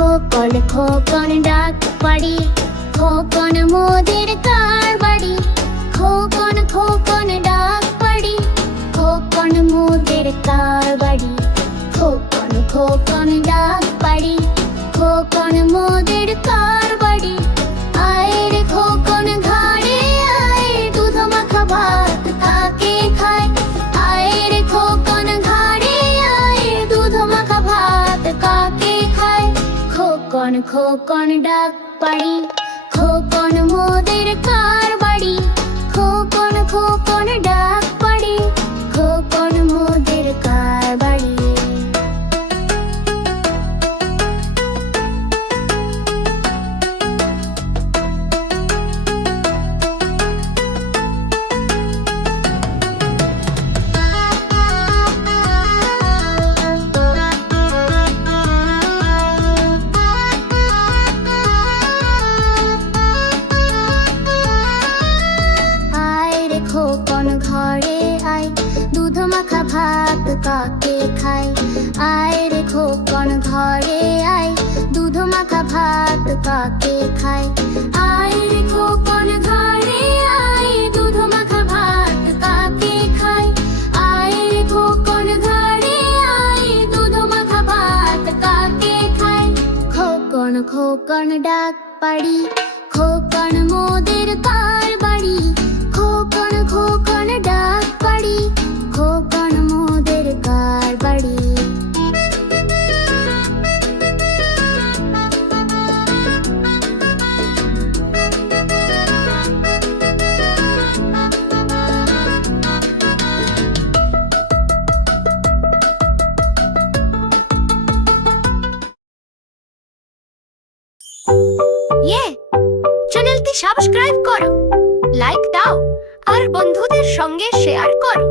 খোকন খোকন ডাক পাড়ি, খোকন মোদের কার বাড়ি। খোকন খোকন ডাক পাড়ি, খোকন মোদের কার বাড়ি। খোকন খোকন ডাক পাড়ি, খোকন মোদের কার বাড়ি। আয় রে খোকন ঘাড়ে আয়, দুধ মাখা ভাত কাকে খায়। আয় রে খোকন ঘাড়ে আয়, দুধ মাখা ভাত কাকে খায়। খোকন খোকন ডাক পাড়ি, খোকন মোদের কার বাড়ি। খোকন খোকন ডাক পাড়ি, খোকন মোদের কার বাড়ি। খোকন ঘরে আয়, দুধ মাখা ভাত কাকে খায়। আয় রে খোকন ঘরে আয়, দুধ মাখা ভাত কাকে খায়। আয় রে খোকন ঘরে আয়, দুধ মাখা ভাত কাকে খায়। আয় রে খোকন ঘরে আয়, দুধ মাখা ভাত কাকে খায়। খোকন খোকন ডাক পাড়ি, খোকন মোদের কার বাড়ি। খোকন খোকন ডাক পাড়ি, খোকন মোদের কার বাড়ি। চ্যানেলটি সাবস্ক্রাইব করো, লাইক দাও আর বন্ধুদের সঙ্গে শেয়ার করো।